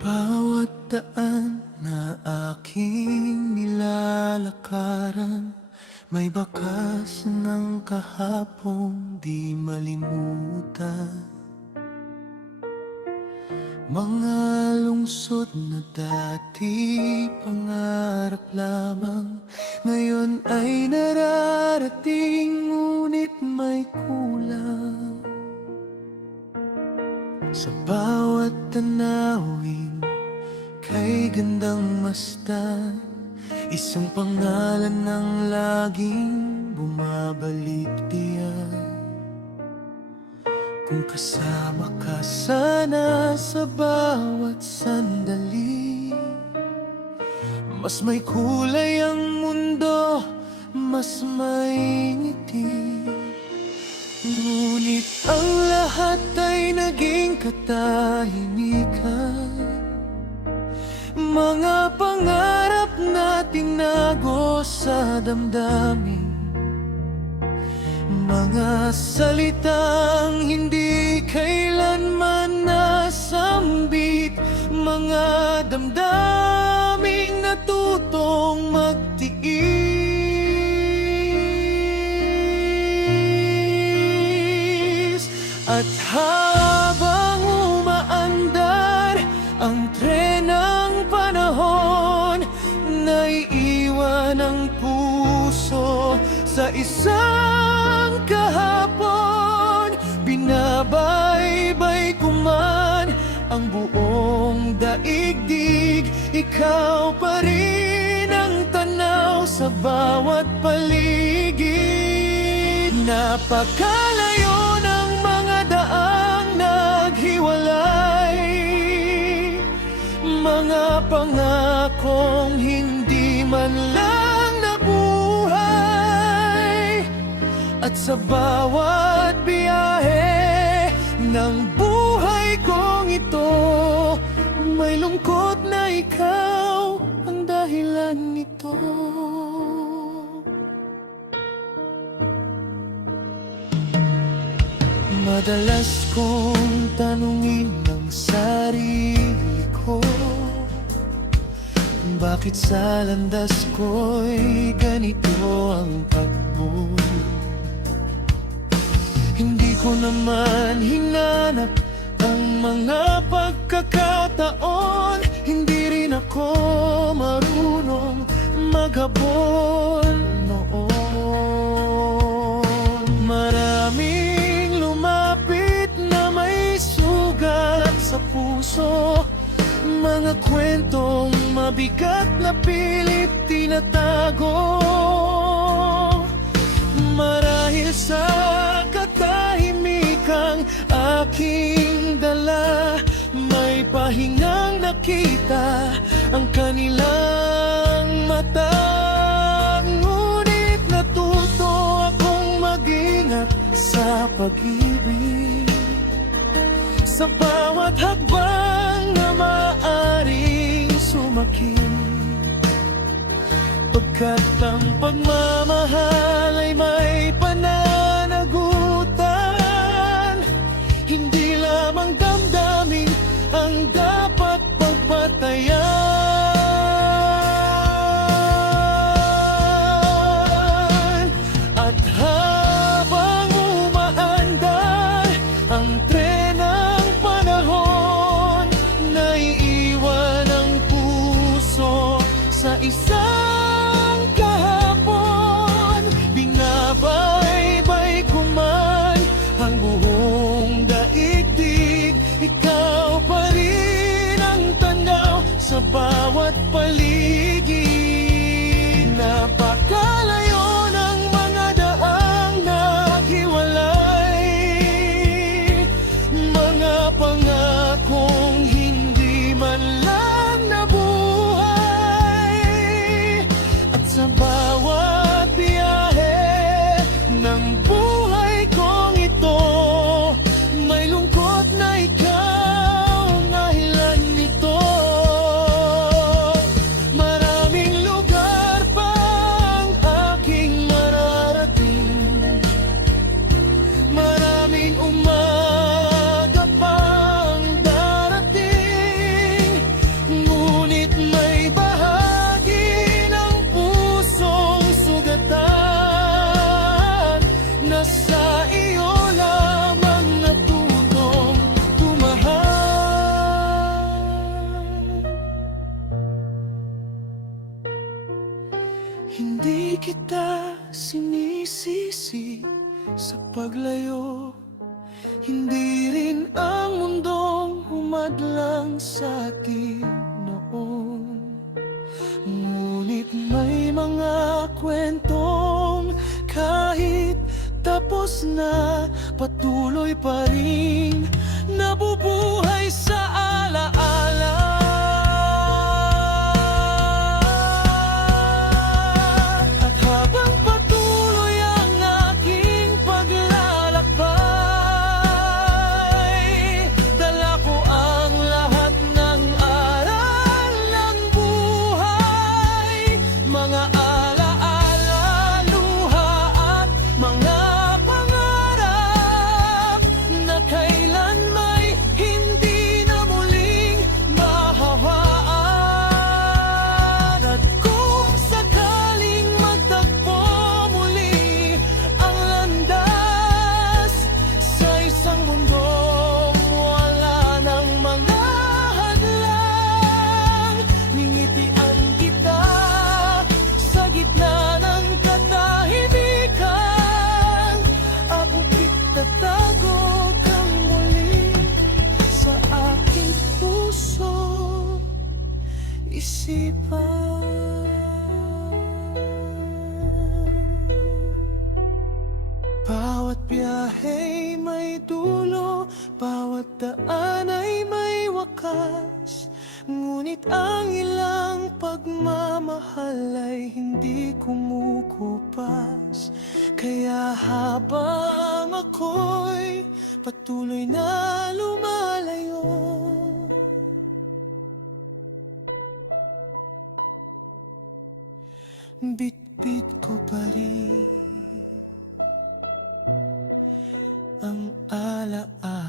Bawat daan na aking nilalakaran, may bakas ng kahapong di malimutan. Mga lungsod na dati pangarap lamang, ngayon ay nararating ngunit may kulang. Sa bawat tanawin, kay gandang masdan, isang pangalan ang laging bumabalik diyan. Kung kasama ka sana sa bawat sandali, mas may kulay ang mundo, mas may ngiti. Ngunit ang lahat ay naging katahimikan. Mga pangarap na tinago sa damdamin, mga salitang hindi kailanman nasambit, mga damdaming natutong magtiis. At habang umaandar ang tren ng panahon, naiiwan ang puso sa isang kahapon. Binabaybay ko man ang buong daigdig, ikaw pa rin ang tanaw sa bawat paligid. Napakalayo ng mga daang naghiwalay, mga pangakong hindi man lang nabuhay. At sa bawat biyahe ng buhay kong ito, may lungkot na ikaw ang dahilan nito. Madalas kong tanungin ang sarili ko, bakit sa landas ko'y ganito ang takbo? Hindi ko naman hinanap ang mga pagkakataon, hindi rin ako marunong maghabol noon. Maraming lumapit na may sugat sa puso, mga kwentong mabigat na pilit tinatago. Marahil sa katahimikang aking dala, may pahingang nakita ang kanilang mata. Ngunit natuto akong mag-ingat sa pag-ibig, sa bawat hakbang na maaaring sumakit. Pagkat ang pagmamahal ay may pananagutan, hindi lamang damdamin ang dapat pagpatayan. At habang umaandar ang tren ng panahon, naiiwan ang puso sa isang kahapon. Binabaybay ko man ang buong daigdig, ikaw pa rin ang tanaw sa Hindi kita sinisisi sa paglayo. Hindi rin ang mundong humadlang sa atin noon. Ngunit may mga kwentong kahit tapos na, patuloy pa rin nabubuhay sa alaala. At habang patuloy ang aking paglalakbay, dala ko ang lahat ng aral ng buhay, mga alaala, luha at mga pangarap na kailan may hindi na muling mahawaan. At kung sakaling magtagpo muli ang landas sa isang mundong wala ng mga hadlang, ningitian kita sa gitna ng katahimikan. Apupit tatago kang muli sa aking puso, isipan. Bawat biyahey may dulo, bawat daan ay may wakas. Ngunit ang ilang pagmamahal ay hindi kumukupas. Kaya habang ako'y patuloy na lumalayo, bitbit ko pa rin ang alaala.